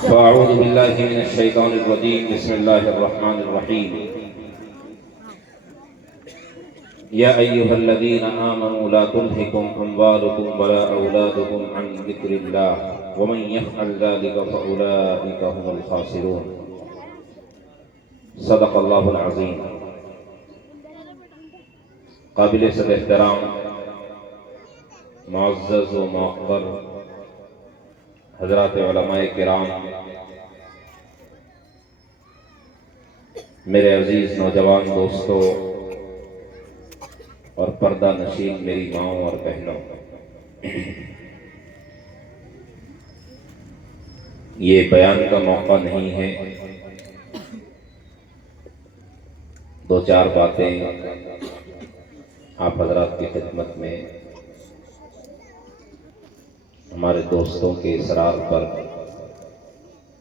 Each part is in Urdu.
فأعوذ بالله من الشيطان الرجيم بسم الله الرحمن الرحيم يا أيها الذين آمنوا لا تلهكم أموالكم ولا أولادكم عن ذكر الله ومن يفعل ذلك فأولئك هم الخاسرون صدق الله العظيم. قابل صد احترام معزز و موقر حضرات علماء کرام، میرے عزیز نوجوان دوستوں اور پردہ نشین میری ماؤں اور بہنوں، یہ بیان کا موقع نہیں ہے. دو چار باتیں آپ حضرات کی خدمت میں ہمارے دوستوں کے اصرار پر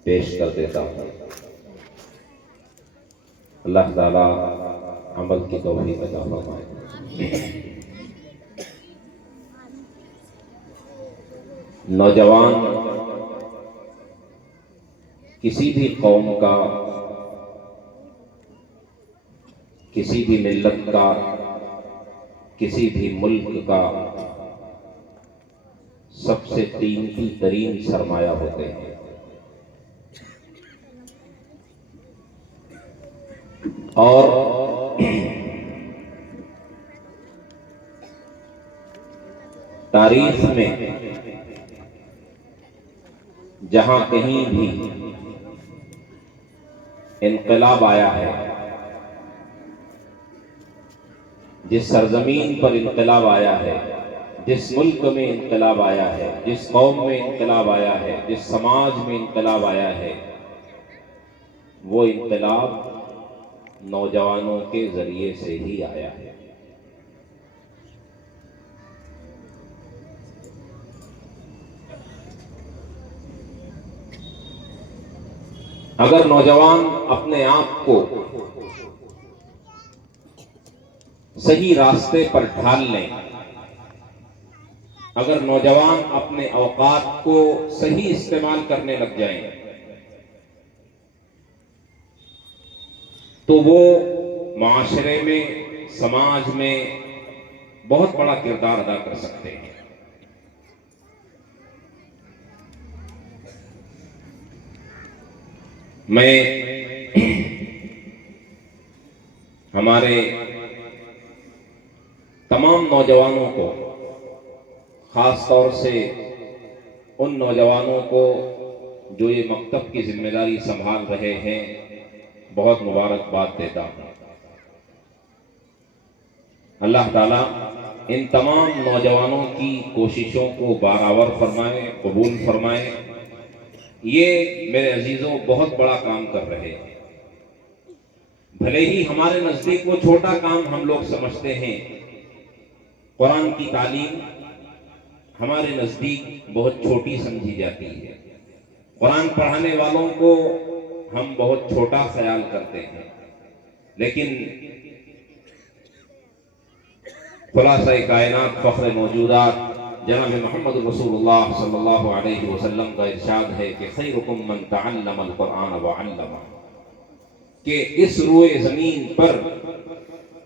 پیش کر دیتا ہوں. اللہ تعالی عمل کی توفیق عطا فرمائے. نوجوان کسی بھی قوم کا، کسی بھی ملت کا، کسی بھی ملک کا سب سے قیمتی ترین سرمایہ ہوتے ہیں. اور تاریخ میں جہاں کہیں بھی انقلاب آیا ہے، جس سرزمین پر انقلاب آیا ہے، جس ملک میں انقلاب آیا ہے، جس قوم میں انقلاب آیا ہے، جس سماج میں انقلاب آیا ہے، وہ انقلاب نوجوانوں کے ذریعے سے ہی آیا ہے. اگر نوجوان اپنے آپ کو صحیح راستے پر ڈھال لیں، اگر نوجوان اپنے اوقات کو صحیح استعمال کرنے لگ جائیں تو وہ معاشرے میں، سماج میں بہت بڑا کردار ادا کر سکتے ہیں. میں ہمارے تمام نوجوانوں کو، خاص طور سے ان نوجوانوں کو جو یہ مکتب کی ذمہ داری سنبھال رہے ہیں، بہت مبارکباد دیتا ہوں. اللہ تعالیٰ ان تمام نوجوانوں کی کوششوں کو برآور فرمائے، قبول فرمائے. یہ میرے عزیزوں بہت بڑا کام کر رہے ہیں. بھلے ہی ہمارے نزدیک وہ چھوٹا کام ہم لوگ سمجھتے ہیں، قرآن کی تعلیم ہمارے نزدیک بہت چھوٹی سمجھی جاتی ہے. قرآن پڑھانے والوں کو ہم بہت چھوٹا خیال کرتے ہیں، لیکن خلاصہ کائنات، فخر موجودات جناب محمد رسول اللہ صلی اللہ علیہ وسلم کا ارشاد ہے کہ خیرکم من تعلم القرآن وعلمہ، کہ اس روئے زمین پر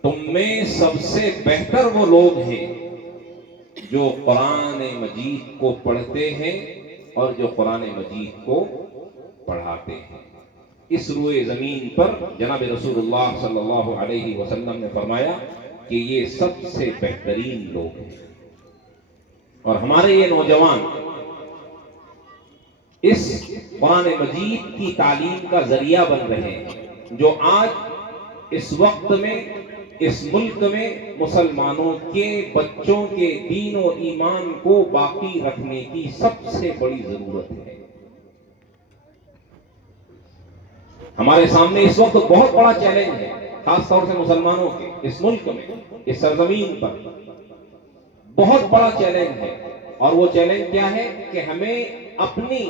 تم میں سب سے بہتر وہ لوگ ہیں جو قرآن مجید کو پڑھتے ہیں اور جو قرآن مجید کو پڑھاتے ہیں. اس روئے زمین پر جناب رسول اللہ صلی اللہ علیہ وسلم نے فرمایا کہ یہ سب سے بہترین لوگ ہیں. اور ہمارے یہ نوجوان اس قرآن مجید کی تعلیم کا ذریعہ بن رہے ہیں، جو آج اس وقت میں اس ملک میں مسلمانوں کے بچوں کے دین و ایمان کو باقی رکھنے کی سب سے بڑی ضرورت ہے. ہمارے سامنے اس وقت بہت بڑا چیلنج ہے، خاص طور سے مسلمانوں کے اس ملک میں، اس سرزمین پر بہت بڑا چیلنج ہے. اور وہ چیلنج کیا ہے کہ ہمیں اپنی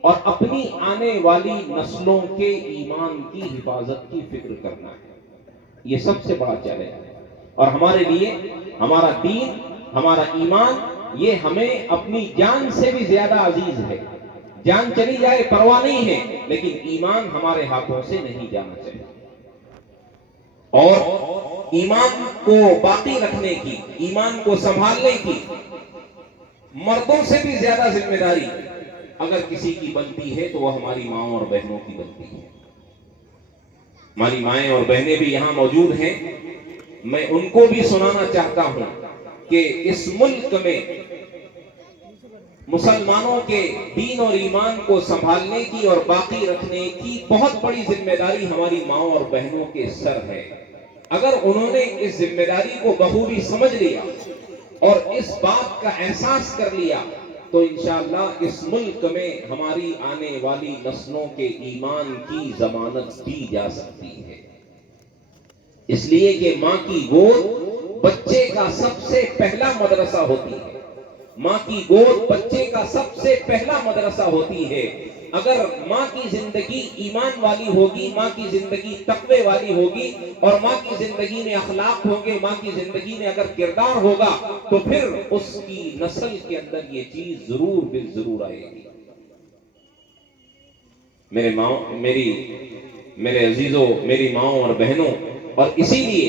اور اپنی آنے والی نسلوں کے ایمان کی حفاظت کی فکر کرنا ہے. یہ سب سے بڑا چیلنج ہے. اور ہمارے لیے ہمارا دین، ہمارا ایمان، یہ ہمیں اپنی جان سے بھی زیادہ عزیز ہے. جان چلی جائے پرواہ نہیں ہے، لیکن ایمان ہمارے ہاتھوں سے نہیں جانا چاہیے۔ اور ایمان کو باقی رکھنے کی، ایمان کو سنبھالنے کی مردوں سے بھی زیادہ ذمہ داری اگر کسی کی بنتی ہے تو وہ ہماری ماؤں اور بہنوں کی بنتی ہے۔ ہماری مائیں اور بہنیں بھی یہاں موجود ہیں، میں ان کو بھی سنانا چاہتا ہوں کہ اس ملک میں مسلمانوں کے دین اور ایمان کو سنبھالنے کی اور باقی رکھنے کی بہت بڑی ذمہ داری ہماری ماؤں اور بہنوں کے سر ہے۔ اگر انہوں نے اس ذمہ داری کو بخوبی سمجھ لیا اور اس بات کا احساس کر لیا تو انشاءاللہ اس ملک میں ہماری آنے والی نسلوں کے ایمان کی ضمانت دی جا سکتی ہے۔ اس لیے کہ ماں کی گود بچے کا سب سے پہلا مدرسہ ہوتی ہے۔ ماں کی گود بچے کا سب سے پہلا مدرسہ ہوتی ہے۔ اگر ماں کی زندگی ایمان والی ہوگی، ماں کی زندگی تقوی والی ہوگی، اور ماں کی زندگی میں اخلاق ہوں گے، ماں کی زندگی میں اگر کردار ہوگا تو پھر اس کی نسل کے اندر یہ چیز ضرور بالضرور آئے گی۔ میرے عزیزوں، میری ماؤں اور بہنوں، اور اسی لیے